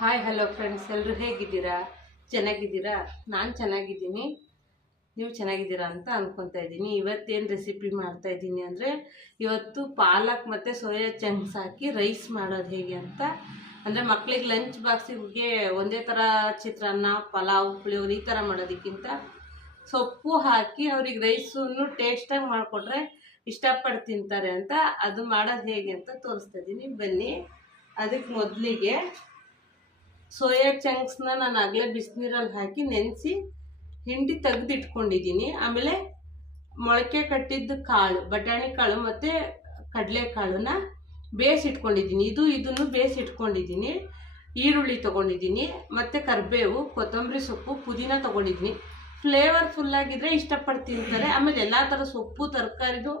Hi hello friends, ಎಲ್ಲರೂ ಹೇಗಿದ್ದೀರಾ? ಚೆನ್ನಾಗಿದ್ದೀರಾ? ನಾನು ಚೆನ್ನಾಗಿದ್ದೀನಿ. ನೀವು ಚೆನ್ನಾಗಿದ್ದೀರಾ ಅಂತ ಅಂದ್ಕೊತಾ ಇದ್ದೀನಿ. ಇವತ್ತೇನು ರೆಸಿಪಿ ಮಾಡ್ತಾ ಇದ್ದೀನಿ ಅಂದರೆ, ಇವತ್ತು ಪಾಲಕ್ ಮತ್ತು ಸೋಯಾ ಚಂಕ್ಸ್ ಹಾಕಿ ರೈಸ್ ಮಾಡೋದು ಹೇಗೆ ಅಂತ. ಅಂದರೆ ಮಕ್ಕಳಿಗೆ ಲಂಚ್ ಬಾಕ್ಸಿಗೆ ಒಂದೇ ಥರ ಚಿತ್ರಾನ್ನ, ಪಲಾವ್, ಪುಳಿಯೋಗರೆ ಈ ಥರ ಮಾಡೋದಕ್ಕಿಂತ ಸೊಪ್ಪು ಹಾಕಿ ಅವ್ರಿಗೆ ರೈಸನ್ನು ಟೇಸ್ಟಾಗಿ ಮಾಡಿಕೊಟ್ರೆ ಇಷ್ಟಪಟ್ಟು ತಿಂತಾರೆ ಅಂತ. ಅದು ಮಾಡೋದು ಹೇಗೆ ಅಂತ ತೋರಿಸ್ತಾ ಇದ್ದೀನಿ, ಬನ್ನಿ. ಅದಕ್ಕೆ ಮೊದಲಿಗೆ ಸೋಯಾ ಚಂಕ್ಸ್ನ ನಾನು ಆಗಲೇ ಬಿಸಿನೀರಲ್ಲಿ ಹಾಕಿ ನೆನೆಸಿ ಹಿಂಡಿ ತೆಗೆದು ಇಟ್ಕೊಂಡಿದ್ದೀನಿ. ಆಮೇಲೆ ಮೊಳಕೆ ಕಟ್ಟಿದ್ದ ಕಾಳು, ಬಟಾಣಿ ಕಾಳು ಮತ್ತು ಕಡಲೆಕಾಳನ್ನ ಬೇಯಿಸಿಟ್ಕೊಂಡಿದ್ದೀನಿ. ಇದನ್ನು ಬೇಯಿಸಿಟ್ಕೊಂಡಿದ್ದೀನಿ. ಈರುಳ್ಳಿ ತೊಗೊಂಡಿದ್ದೀನಿ ಮತ್ತು ಕರಿಬೇವು, ಕೊತ್ತಂಬರಿ ಸೊಪ್ಪು, ಪುದೀನ ತೊಗೊಂಡಿದ್ದೀನಿ. ಫ್ಲೇವರ್ಫುಲ್ಲಾಗಿದ್ದರೆ ಇಷ್ಟಪಟ್ಟು ತಿಂತಾರೆ. ಆಮೇಲೆ ಎಲ್ಲ ಥರ ಸೊಪ್ಪು ತರಕಾರಿದು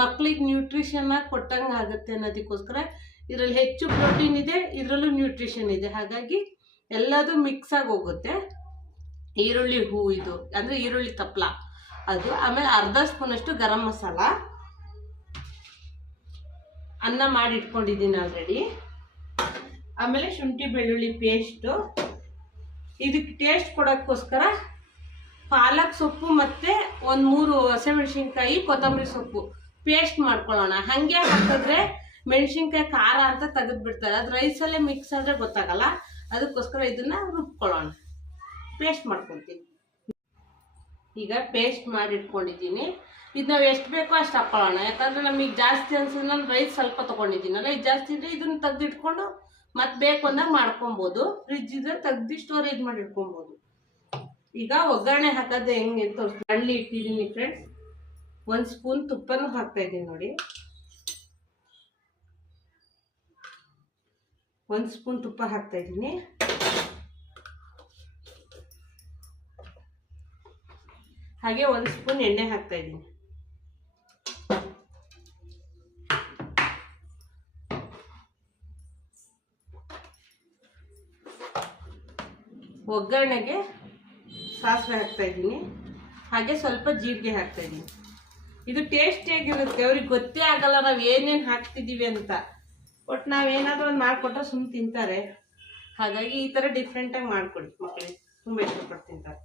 ಮಕ್ಕಳಿಗೆ ನ್ಯೂಟ್ರಿಷನ್ನಾಗಿ ಕೊಟ್ಟಂಗೆ ಆಗುತ್ತೆ ಅನ್ನೋದಕ್ಕೋಸ್ಕರ ಇದರಲ್ಲಿ ಹೆಚ್ಚು ಪ್ರೋಟೀನ್ ಇದೆ, ಇದರಲ್ಲೂ ನ್ಯೂಟ್ರಿಷನ್ ಇದೆ, ಹಾಗಾಗಿ ಎಲ್ಲದೂ ಮಿಕ್ಸಾಗಿ ಹೋಗುತ್ತೆ. ಈರುಳ್ಳಿ ಇದು ಅಂದರೆ ಈರುಳ್ಳಿ ತಪ್ಪಲ ಅದು. ಆಮೇಲೆ ಅರ್ಧ ಸ್ಪೂನಷ್ಟು ಗರಂ ಮಸಾಲ, ಅನ್ನ ಮಾಡಿ ಇಟ್ಕೊಂಡಿದ್ದೀನಿ ಆಲ್ರೆಡಿ. ಆಮೇಲೆ ಶುಂಠಿ ಬೆಳ್ಳುಳ್ಳಿ ಪೇಸ್ಟು. ಇದಕ್ಕೆ ಟೇಸ್ಟ್ ಕೊಡೋಕ್ಕೋಸ್ಕರ ಪಾಲಕ್ ಸೊಪ್ಪು ಮತ್ತು ಒಂದು 3 ಹಸಿಮೆಣಸಿನ್ಕಾಯಿ, ಕೊತ್ತಂಬರಿ ಸೊಪ್ಪು ಪೇಸ್ಟ್ ಮಾಡ್ಕೊಳ್ಳೋಣ. ಹಾಗೆ ಹಾಕಿದ್ರೆ ಮೆಣಸಿನ್ಕಾಯಿ ಖಾರ ಅಂತ ತೆಗೆದು ಬಿಡ್ತಾರೆ. ಅದು ರೈಸಲ್ಲೇ ಮಿಕ್ಸ್ ಆದರೆ ಗೊತ್ತಾಗಲ್ಲ. ಅದಕ್ಕೋಸ್ಕರ ಇದನ್ನು ರುಬ್ಕೊಳ್ಳೋಣ, ಪೇಸ್ಟ್ ಮಾಡ್ಕೊತೀನಿ. ಈಗ ಪೇಸ್ಟ್ ಮಾಡಿ ಇಟ್ಕೊಂಡಿದ್ದೀನಿ. ಇದು ನಾವು ಎಷ್ಟು ಬೇಕೋ ಅಷ್ಟು ಹಾಕ್ಕೊಳ್ಳೋಣ. ಯಾಕಂದರೆ ನಮಗೆ ಜಾಸ್ತಿ ಅನ್ಸಿದ್ರೆ ನಾನು ರೈಸ್ ಸ್ವಲ್ಪ ತೊಗೊಂಡಿದ್ದೀನಲ್ಲ, ಇದು ಜಾಸ್ತಿ ಇದ್ದರೆ ಇದನ್ನು ತೆಗೆದು ಇಟ್ಕೊಂಡು ಮತ್ತೆ ಬೇಕು ಅಂದಾಗ ಮಾಡ್ಕೊಬೋದು. ಫ್ರಿಜ್ ಇದ್ರೆ ತೆಗ್ದು ಸ್ಟೋರೇಜ್ ಮಾಡಿ ಇಟ್ಕೊಬೋದು. ಈಗ ಒಗ್ಗರಣೆ ಹಾಕೋದು ಹೆಂಗೆ ಅಂತ ಬಾಣಲಿ ಇಟ್ಟಿದ್ದೀನಿ ಫ್ರೆಂಡ್ಸ್. 1 ಸ್ಪೂನ್ ತುಪ್ಪನೂ ಹಾಕ್ತಾ ಇದ್ದೀನಿ ನೋಡಿ. 1 ಸ್ಪೂನ್ ತುಪ್ಪ ಹಾಕ್ತಾ ಇದ್ದೀನಿ. ಹಾಗೆ 1 ಸ್ಪೂನ್ ಎಣ್ಣೆ ಹಾಕ್ತಾ ಇದ್ದೀನಿ. ಒಗ್ಗರಣೆಗೆ ಸಾಸಿವೆ ಹಾಕ್ತಾ ಇದ್ದೀನಿ. ಹಾಗೆ ಸ್ವಲ್ಪ ಜೀರಿಗೆ ಹಾಕ್ತಾ ಇದ್ದೀನಿ. ಇದು ಟೇಸ್ಟಿಯಾಗಿರುತ್ತೆ. ಅವ್ರಿಗೆ ಗೊತ್ತೇ ಆಗಲ್ಲ ನಾವು ಏನೇನು ಹಾಕ್ತಿದ್ದೀವಿ ಅಂತ. ಬಟ್ ನಾವೇನಾದರೂ ಒಂದು ಮಾಡಿಕೊಟ್ರೆ ಸುಮ್ಮನೆ ತಿಂತಾರೆ. ಹಾಗಾಗಿ ಈ ಥರ ಡಿಫ್ರೆಂಟಾಗಿ ಮಾಡಿಕೊಡಿ, ಮಕ್ಕಳಿಗೆ ತುಂಬ ಇಷ್ಟಪಟ್ಟು ತಿಂತಾರೆ.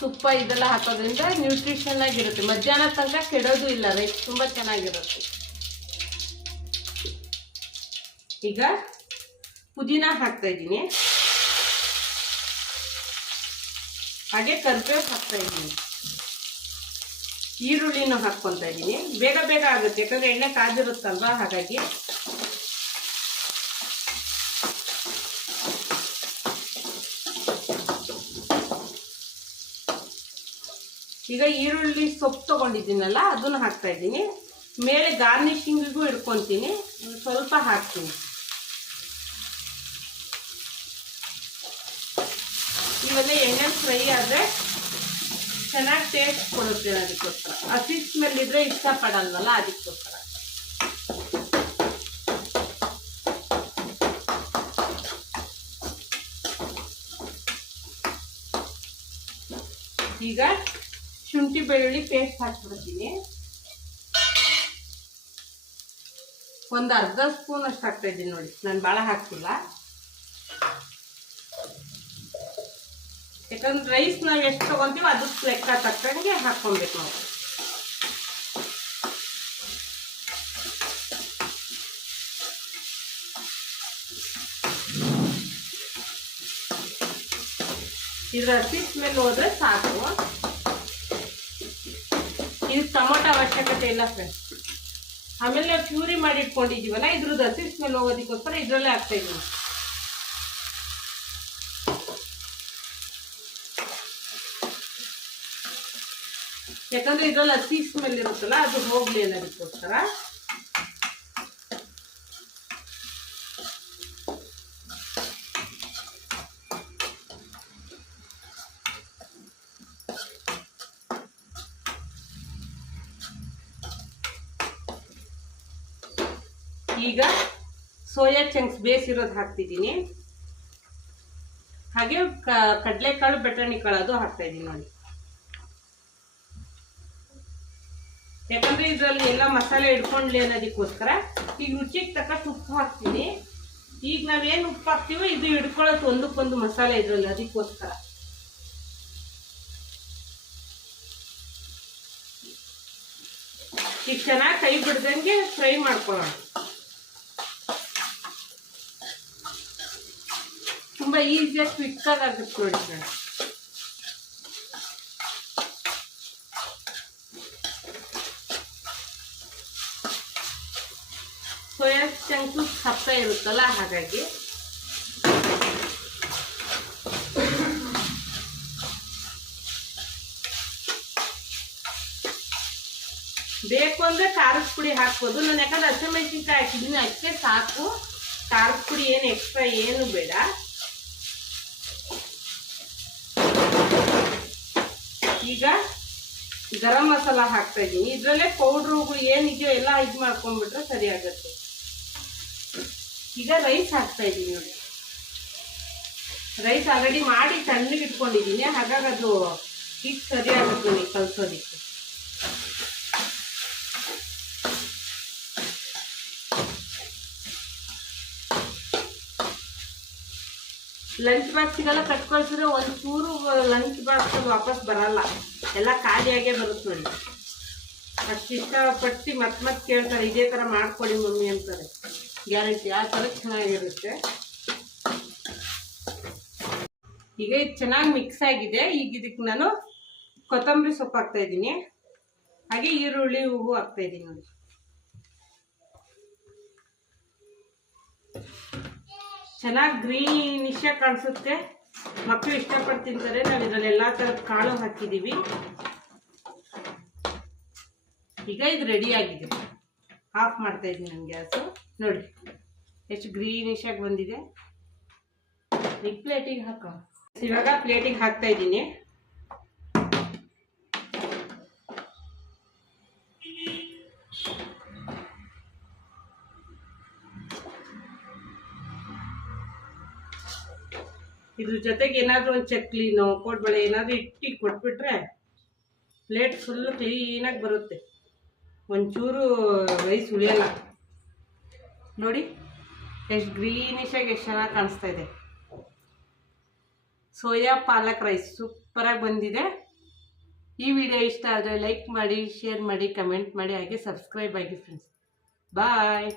ತುಪ್ಪ ಇದೆಲ್ಲ ಹಾಕೋದ್ರಿಂದ ನ್ಯೂಟ್ರಿಷನ್ ಆಗಿರುತ್ತೆ. ಮಧ್ಯಾಹ್ನ ತನಕ ಕೆಡೋದು ಇಲ್ಲ, ರೈಸ್ ತುಂಬ ಚೆನ್ನಾಗಿರುತ್ತೆ. ಈಗ ಪುದೀನ ಹಾಕ್ತಾ ಇದ್ದೀನಿ. ಹಾಗೆ ಕರಿಬೇವು ಹಾಕ್ತಾ ಇದ್ದೀನಿ. ಈರುಳ್ಳಿನೂ ಹಾಕ್ಕೊತಾ ಇದ್ದೀನಿ. ಬೇಗ ಬೇಗ ಆಗುತ್ತೆ, ಯಾಕಂದರೆ ಎಣ್ಣೆ ಕಾದಿರುತ್ತಲ್ವ, ಹಾಗಾಗಿ. ಈಗ ಈರುಳ್ಳಿ ಸೊಪ್ಪು ತೊಗೊಂಡಿದ್ದೀನಲ್ಲ, ಅದನ್ನು ಹಾಕ್ತಾ ಇದ್ದೀನಿ. ಮೇಲೆ ಗಾರ್ನಿಷಿಂಗಿಗೂ ಇಟ್ಕೊತೀನಿ, ಸ್ವಲ್ಪ ಹಾಕ್ತೀನಿ. ಇವೆಲ್ಲ ಎಣ್ಣೆ ಫ್ರೈ ಆದರೆ ಚೆನ್ನಾಗಿ ಟೇಸ್ಟ್ ಕೊಡುತ್ತೆ. ಅದಕ್ಕೋಸ್ಕರ ಹಸಿ ಸ್ಮೆಲ್ ಇದ್ರೆ ಇಷ್ಟಪಡಲ್ವಲ್ಲ, ಅದಕ್ಕೋಸ್ಕರ. ಈಗ ಶುಂಠಿ ಬೆಳ್ಳುಳ್ಳಿ ಪೇಸ್ಟ್ ಹಾಕ್ಬಿಡ್ತೀನಿ. ಒಂದು ಅರ್ಧ ಸ್ಪೂನ್ ಅಷ್ಟು ಹಾಕ್ತಾ ಇದ್ದೀನಿ ನೋಡಿ, ನಾನು ಭಾಳ ಹಾಕ್ತಿಲ್ಲ. ಯಾಕಂದ್ರೆ ರೈಸ್ ನಾವು ಎಷ್ಟು ತೊಗೊತೀವೋ ಅದಕ್ಕೆ ಲೆಕ್ಕ ತಕ್ಕಂಗೆ ಹಾಕ್ಕೊಬೇಕು ನಾವು. ಇದ್ರ ಹಸಿ ಸ್ಮೆಲ್ ಹೋದ್ರೆ ಸಾಕು. ಇದು ಟೊಮೊಟೊ ಅವಶ್ಯಕತೆ ಇಲ್ಲ ಫ್ರೆಂಡ್ಸ್. ಆಮೇಲೆ ನಾವು ಪ್ಯೂರಿ ಮಾಡಿ ಇಟ್ಕೊಂಡಿದ್ದೀವಲ್ಲ, ಇದ್ರದ್ದು ಹಸಿ ಸ್ಮೆಲ್ ಹೋಗೋದಕ್ಕೋಸ್ಕರ ಇದರಲ್ಲೇ ಹಾಕ್ತಾ ಇದ್ದೀನಿ. ಯಾಕಂದ್ರೆ ಇದ್ರಲ್ಲಿ ಹಸಿ ಸ್ಮೆಲ್ ಇರುತ್ತಲ್ಲ, ಅದು ಹೋಗ್ಲಿ ಅನ್ನೋದಕ್ಕೋಸ್ಕರ. ಈಗ ಸೋಯಾ ಚಂಕ್ಸ್ ಬೇಯಿಸಿರೋದು ಹಾಕ್ತಿದ್ದೀನಿ. ಹಾಗೆ ಕಡಲೆಕಾಳು, ಬಟಾಣಿ ಕಾಳು ಅದು ಹಾಕ್ತಾ ಇದ್ದೀನಿ ನೋಡಿ. ಯಾಕಂದರೆ ಇದರಲ್ಲಿ ಎಲ್ಲ ಮಸಾಲೆ ಹಿಡ್ಕೊಂಡ್ಲಿ ಅನ್ನೋದಕ್ಕೋಸ್ಕರ. ಈಗ ರುಚಿಗೆ ತಕ್ಕ ಉಪ್ಪು ಹಾಕ್ತೀನಿ. ಈಗ ನಾವೇನು ಉಪ್ಪು ಹಾಕ್ತೀವೋ ಇದು ಹಿಡ್ಕೊಳ್ಳೋದು ಒಂದಕ್ಕೊಂದು ಮಸಾಲೆ ಇದರಲ್ಲಿ, ಅದಕ್ಕೋಸ್ಕರ. ಈಗ ಚೆನ್ನಾಗಿ ಕೈ ಬಿಡ್ದಂಗೆ ಫ್ರೈ ಮಾಡ್ಕೊಳ್ಳೋಣ. ತುಂಬ ಈಸಿಯಾಗಿ ಕ್ವಿಕ್ಕಾಗಿ ಆಗುತ್ತೆ ನೋಡಿ ಸರ್. ಸೋಯಾ ಚಂಕ್ಸು ಸಪ್ಪ ಇರುತ್ತಲ್ಲ, ಹಾಗಾಗಿ ಬೇಕು ಅಂದರೆ ಖಾರದ ಪುಡಿ ಹಾಕ್ಬೋದು. ನಾನು ಯಾಕಂದ್ರೆ ಹಸಿಮೆಣಸಿನ್ಕಾಯಿ ಹಾಕಿದ್ದೀನಿ, ಅಷ್ಟೇ ಸಾಕು. ಖಾರದ ಪುಡಿ ಏನು ಎಕ್ಸ್ಟ್ರಾ ಏನು ಬೇಡ. ಈಗ ಗರಂ ಮಸಾಲ ಹಾಕ್ತಾ ಇದ್ದೀನಿ. ಇದರಲ್ಲೇ ಪೌಡ್ರುಗಳು ಏನಿದೆಯೋ ಎಲ್ಲ ಇದು ಮಾಡ್ಕೊಂಡ್ಬಿಟ್ರೆ ಸರಿ ಆಗುತ್ತೆ. ಈಗ ರೈಸ್ ಹಾಕ್ತಾ ಇದ್ದೀನಿ ನೋಡಿ. ರೈಸ್ ಆಲ್ರೆಡಿ ಮಾಡಿ ತಣ್ಣಗೆ ಇಟ್ಕೊಂಡಿದ್ದೀನಿ, ಹಾಗಾಗಿ ಅದು ಈಗ ಸರಿ ಆಗುತ್ತೆ ನೋಡಿ ಕಲ್ಸೋದಿಕ್ಕೆ. ಲಂಚ್ ಬಾಕ್ಸಿಗೆಲ್ಲ ಕಟ್ಕೊಳ್ಸಿದ್ರೆ ಒಂದು ಚೂರು ಲಂಚ್ ಬಾಕ್ಸ್ ವಾಪಸ್ ಬರಲ್ಲ, ಎಲ್ಲ ಖಾಲಿಯಾಗೇ ಬರುತ್ತೆ ನೋಡಿ. ಅಷ್ಟು ಇಷ್ಟಪಟ್ಟು ಮತ್ತೆ ಕೇಳ್ತಾರೆ, ಇದೇ ಥರ ಮಾಡಿಕೊಡಿ ಮಮ್ಮಿ ಅಂತಾರೆ. ಗ್ಯಾರಂಟಿ ಆ ಥರ ಚೆನ್ನಾಗಿರುತ್ತೆ. ಈಗ ಇದು ಚೆನ್ನಾಗಿ ಮಿಕ್ಸ್ ಆಗಿದೆ. ಈಗ ಇದಕ್ಕೆ ನಾನು ಕೊತ್ತಂಬರಿ ಸೊಪ್ಪು ಹಾಕ್ತಾ ಇದ್ದೀನಿ, ಹಾಗೆ ಈರುಳ್ಳಿ ಹೂವು ಹಾಕ್ತಾ ಇದ್ದೀನಿ ನೋಡಿ. ಚೆನ್ನಾಗಿ ಗ್ರೀನಿಶ್ ಆಗಿ ಕಾಣಿಸುತ್ತೆ. ಮಕ್ಕಳು ಇಷ್ಟಪಟ್ಟು ತಿಂತಾರೆ. ನಾವು ಇದರಲ್ಲಿ ಎಲ್ಲ ಥರದ ಕಾಳು ಹಾಕಿದ್ದೀವಿ. ಈಗ ಇದು ರೆಡಿ ಆಗಿದೆ. ಆಫ್ ಮಾಡ್ತಾ ಇದ್ದೀನಿ ನಾನು ಗ್ಯಾಸು. ನೋಡಿ ಎಷ್ಟು ಗ್ರೀನಿಶ್ ಆಗಿ ಬಂದಿದೆ. ಈಗ ಪ್ಲೇಟಿಗೆ ಹಾಕ. ಇವಾಗ ಪ್ಲೇಟಿಗೆ ಹಾಕ್ತಾ ಇದ್ದೀನಿ. ಇದ್ರ ಜೊತೆಗೆ ಏನಾದರೂ ಒಂದು ಚಕ್ಲಿನೋ ಕೋಡ್ಬಳೆ ಏನಾದರೂ ಇಟ್ಟು ಕೊಟ್ಬಿಟ್ರೆ ಪ್ಲೇಟ್ ಫುಲ್ಲು ಕ್ಲೀನಾಗಿ ಬರುತ್ತೆ. ಒಂಚೂರು ರೈಸ್ ಉಳಿಯಲ್ಲ. ನೋಡಿ ಎಷ್ಟು ಗ್ರೀನಿಶಾಗಿ ಎಷ್ಟು ಚೆನ್ನಾಗಿ ಕಾಣಿಸ್ತಾ ಇದೆ. ಸೋಯಾ ಪಾಲಕ್ ರೈಸ್ ಸೂಪರಾಗಿ ಬಂದಿದೆ. ಈ ವಿಡಿಯೋ ಇಷ್ಟ ಆದರೆ ಲೈಕ್ ಮಾಡಿ, ಶೇರ್ ಮಾಡಿ, ಕಮೆಂಟ್ ಮಾಡಿ, ಹಾಗೆ ಸಬ್ಸ್ಕ್ರೈಬ್ ಆಗಿ ಫ್ರೆಂಡ್ಸ್. ಬಾಯ್.